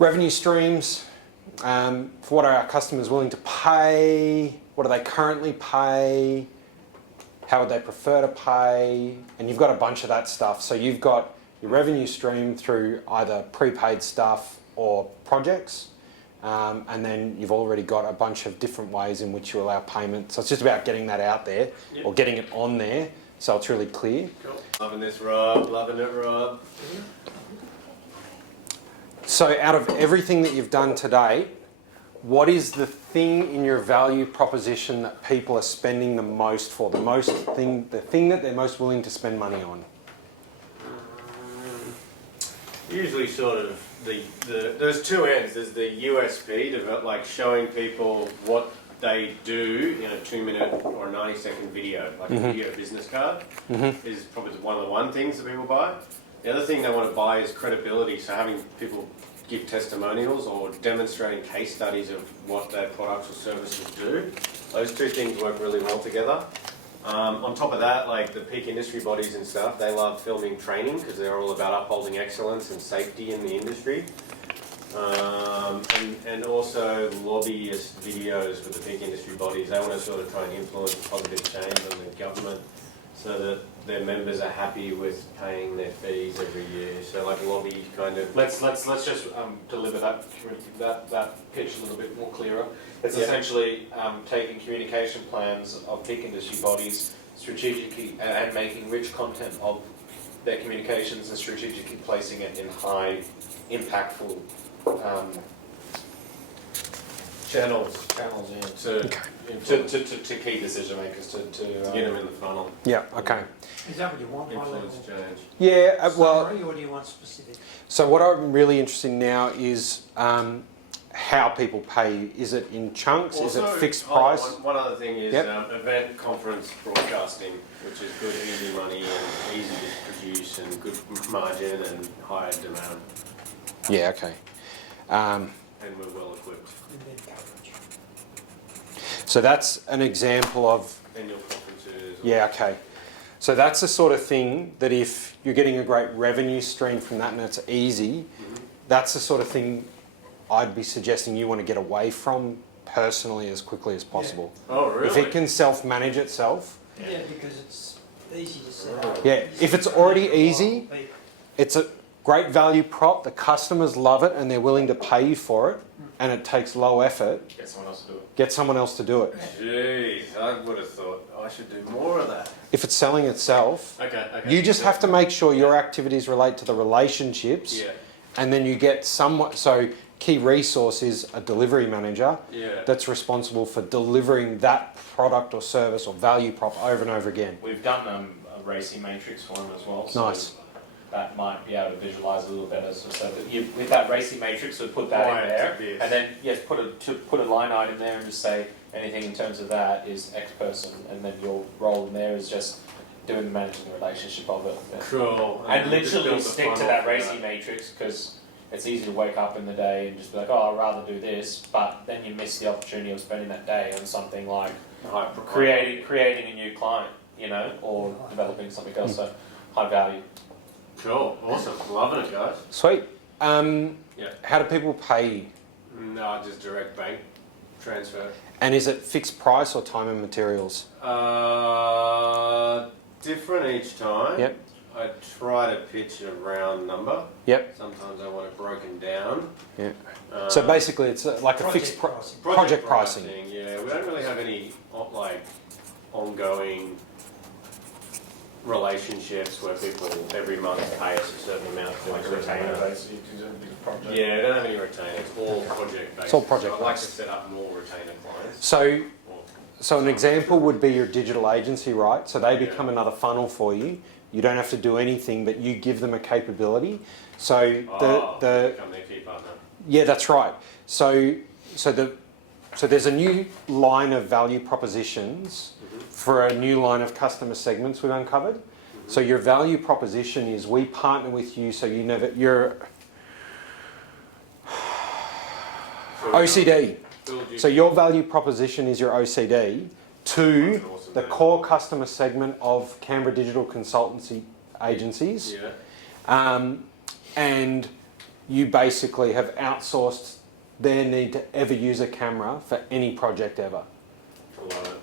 Revenue streams, for what are our customers willing to pay, what do they currently pay, how would they prefer to pay, and you've got a bunch of that stuff. So you've got your revenue stream through either prepaid stuff or projects, and then you've already got a bunch of different ways in which you allow payment. So it's just about getting that out there, or getting it on there so it's really clear. Cool. Loving this, Rob. Loving it, Rob. So out of everything that you've done today, what is the thing in your value proposition that people are spending the most for? The thing that they're most willing to spend money on? Usually sort of there's two ends. There's the USP, like showing people what they do in a 2-minute or a 90-second video, like a video business card, is probably one of the one things that people buy. The other thing they want to buy is credibility, so having people give testimonials or demonstrating case studies of what their products or services do. Those two things work really well together. On top of that, like the peak industry bodies and stuff, they love filming training because they're all about upholding excellence and safety in the industry. And also lobbyist videos for the peak industry bodies. They want to sort of try and influence a positive change on the government so that their members are happy with paying their fees every year. So like lobby kind of. Let's just deliver that pitch a little bit more clearer. It's essentially taking communication plans of peak industry bodies strategically and making rich content of their communications and strategically placing it in high impactful Channels, yeah, to key decision makers to get them in the funnel. Yeah, okay. Is that what you want? Influence change. Yeah, well, Summary, or do you want specific? so what I'm really interested in now is how people pay. Is it in chunks? Also, is it fixed price? One other thing is event conference broadcasting, which is good, easy money and easy to produce and good margin and high demand. Yeah, okay. And we're well equipped. And then coverage. So that's an example of... Annual conferences. Yeah, okay. So that's the sort of thing that if you're getting a great revenue stream from that and it's easy, that's the sort of thing I'd be suggesting you want to get away from personally as quickly as possible. Yeah. Oh, really? If it can self-manage itself. Yeah, because it's easy to set up. Yeah, if it's already easy, it's a great value prop, the customers love it and they're willing to pay you for it, and it takes low effort. get someone else to do it. Get someone else to do it. Jeez, I would have thought I should do more of that. If it's selling itself, Okay. you just have to make sure your activities relate to the relationships, and then you get somewhat. So key resource is a delivery manager that's responsible for delivering that product or service or value prop over and over again. We've done a racing matrix for them as well. So Nice. that might be able to visualise a little better. So that you, with that racing matrix, we'll put that in there, and then put a line item there and just say anything in terms of that is X person, and then your role in there is just doing the managing the relationship of it. Cool. And literally stick to that racing matrix because it's easy to wake up in the day and just be like, oh, I'd rather do this, but then you miss the opportunity of spending that day on something like creating a new client, or developing something else. So high value. Cool. Awesome. Loving it, guys. Sweet. How do people pay? No, just direct bank transfer. And is it fixed price or time and materials? Different each time. Yep. I try to pitch a round number. Yep. Sometimes I want it broken down. Yeah. So basically, it's like a fixed project pricing. Yeah, we don't really have any ongoing relationships where people every month pay us a certain amount for Like a retainer base, you can do a big project. Yeah, I don't have any retainer. It's all project based. It's all project so I'd like to based. set up more retainer clients. So an example would be your digital agency, right? So they become another funnel for you. You don't have to do anything, but you give them a capability. So become their key partner. Yeah, that's right. So there's a new line of value propositions for a new line of customer segments we've uncovered. So your value proposition is we partner with you, so you're OCD. So your value proposition is your OCD to the core customer segment of Canberra digital consultancy agencies. Yeah. And you basically have outsourced their need to ever use a camera for any project ever. I love it.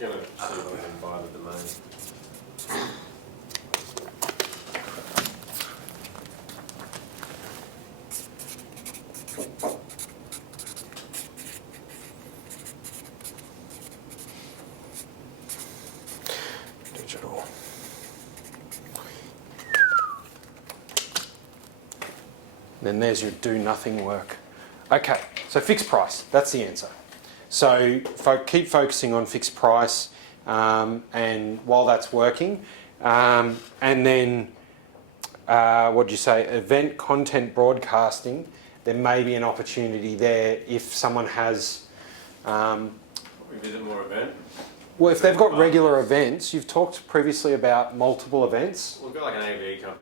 I'm gonna see if I can buy the domain. Digital. Then there's your do nothing work. Okay, so fixed price, that's the answer. So keep focusing on fixed price, and while that's working, and then what do you say, event content broadcasting, there may be an opportunity there if someone has, We visit more event. well, if they've got regular events, you've talked previously about multiple events. We've got like an AV company.